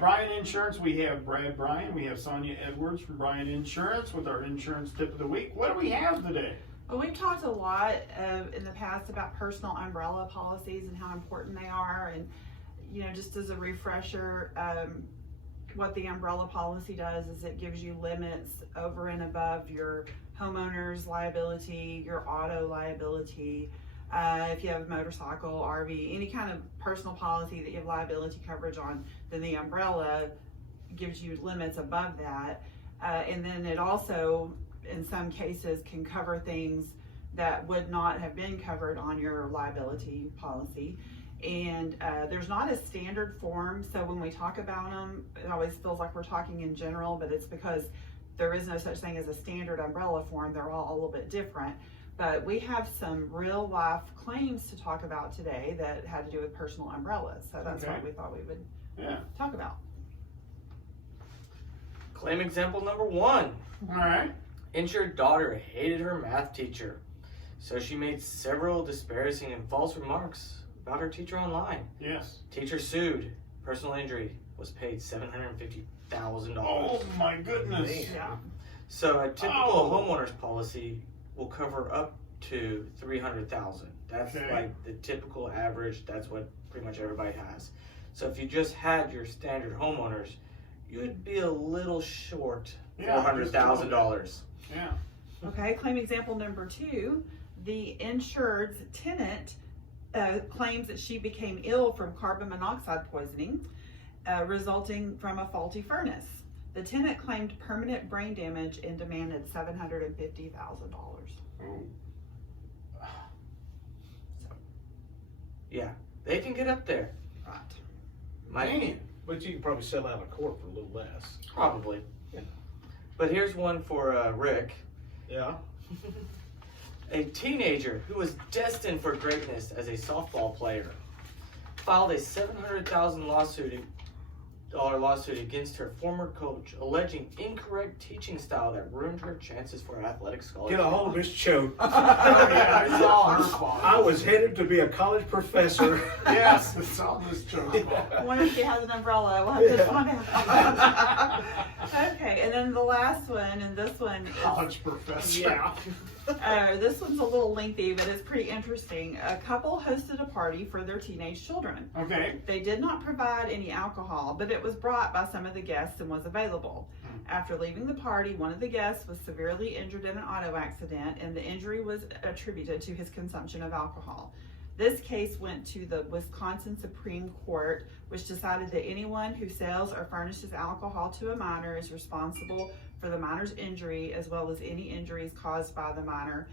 right, Bryan Insurance. We have Brad Bryan. We have Sonia Edwards from Bryan Insurance with our insurance tip of the week. What do we have today? Well, we've talked a lot in the past about personal umbrella policies and how important they are. And, you know, just as a refresher, what the umbrella policy does is it gives you limits over and above your homeowner's liability, your auto liability. If you have a motorcycle, RV, any kind of personal policy that you have liability coverage on, then the umbrella gives you limits above that. And then it also, in some cases, can cover things that would not have been covered on your liability policy. And there's not a standard form, so when we talk about them, it always feels like we're talking in general, but it's because there is no such thing as a standard umbrella form. They're all a little bit different. But we have some real life claims to talk about today that had to do with personal umbrellas. So that's what we thought we would talk about. Claim example number 1. All right. Insured daughter hated her math teacher, so she made several disparaging and false remarks about her teacher online. Yes. Teacher sued. Personal injury was paid $750,000. Oh my goodness. Yeah. So a typical homeowner's policy will cover up to $300,000. That's like the typical average. That's what pretty much everybody has. So if you just had your standard homeowners, you would be a little short $400,000. Yeah. Okay, claim example number 2, the insured's tenant claims that she became ill from carbon monoxide poisoning resulting from a faulty furnace. The tenant claimed permanent brain damage and demanded $750,000. Oh. Yeah, they can get up there. Right. Man. But you can probably settle out of court for a little less. Probably. Yeah. But here's one for Rick. Yeah. A teenager who was destined for greatness as a softball player filed a $700,000 lawsuit against her former coach, alleging incorrect teaching style that ruined her chances for athletic scholarship. Get a hold of this choke. Yeah, it's all her fault. I was headed to be a college professor. Yes, it's all this choke's fault. I wonder if she has an umbrella. We'll have to find out. Okay, and then the last one, and this one is, College professor. Yeah. this one's a little lengthy, but it's pretty interesting. A couple hosted a party for their teenage children. Okay. They did not provide any alcohol, but it was brought by some of the guests and was available. After leaving the party, one of the guests was severely injured in an auto accident, and the injury was attributed to his consumption of alcohol. This case went to the Wisconsin Supreme Court, which decided that anyone who sells or furnishes alcohol to a minor is responsible for the minor's injury, as well as any injuries caused by the minor.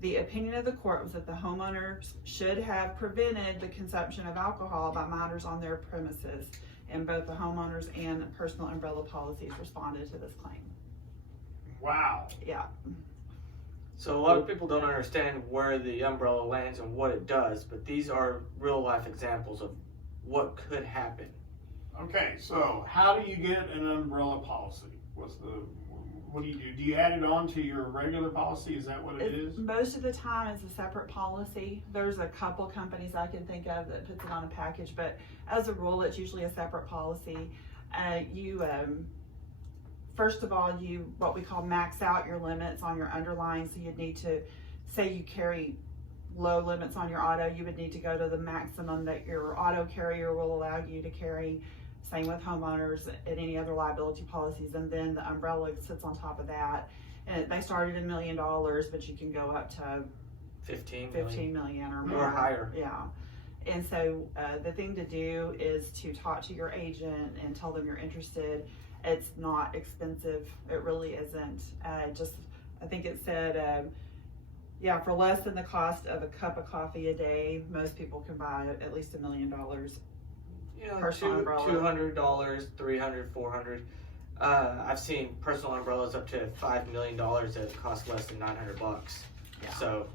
The opinion of the court was that the homeowners should have prevented the consumption of alcohol by minors on their premises, and both the homeowners and personal umbrella policies responded to this claim. Wow. Yeah. So a lot of people don't understand where the umbrella lands and what it does, but these are real life examples of what could happen. Okay, so how do you get an umbrella policy? What do you do? Do you add it on to your regular policy? Is that what it is? Most of the time it's a separate policy. There's a couple companies I can think of that puts it on a package, but as a rule, it's usually a separate policy. First of all, you what we call max out your limits on your underlying. So you'd need to, say you carry low limits on your auto, you would need to go to the maximum that your auto carrier will allow you to carry. Same with homeowners and any other liability policies, and then the umbrella sits on top of that. And they started at $1 million, but you can go up to 15 million or more. Or higher. Yeah. And so the thing to do is to talk to your agent and tell them you're interested. It's not expensive. It really isn't. I think it said, for less than the cost of a cup of coffee a day, most people can buy at least $1 million. You know, Personal umbrella. $200, $300, $400. I've seen personal umbrellas up to $5 million that cost less than $900. Yeah. So.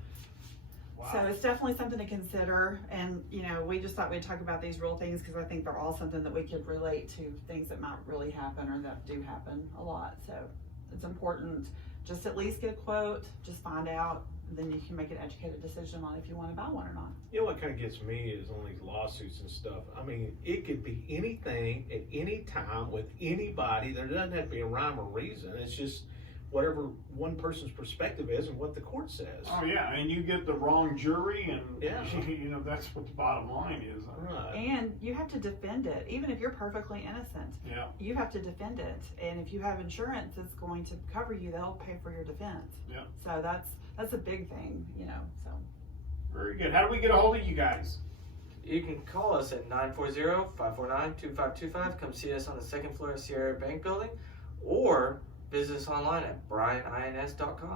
Wow. So it's definitely something to consider, and we just thought we'd talk about these real things because I think they're all something that we could relate to, things that might really happen or that do happen a lot. So it's important, just at least get a quote, just find out then you can make an educated decision on if you want to buy one or not. You know what kind of gets me is on these lawsuits and stuff. I mean, it could be anything at any time with anybody. There doesn't have to be a rhyme or reason. It's just whatever one person's perspective is and what the court says. Oh yeah, and you get the wrong jury, and Yeah. you know that's what the bottom line is. Right. And you have to defend it, even if you're perfectly innocent. Yeah. You have to defend it, and if you have insurance that's going to cover you, they'll pay for your defense. Yeah. So that's a big thing, you know. So Very good. How do we get a hold of you guys? You can call us at 940-549-2525. Come see us on the second floor of Sierra Bank Building, or visit us online at brianins.com.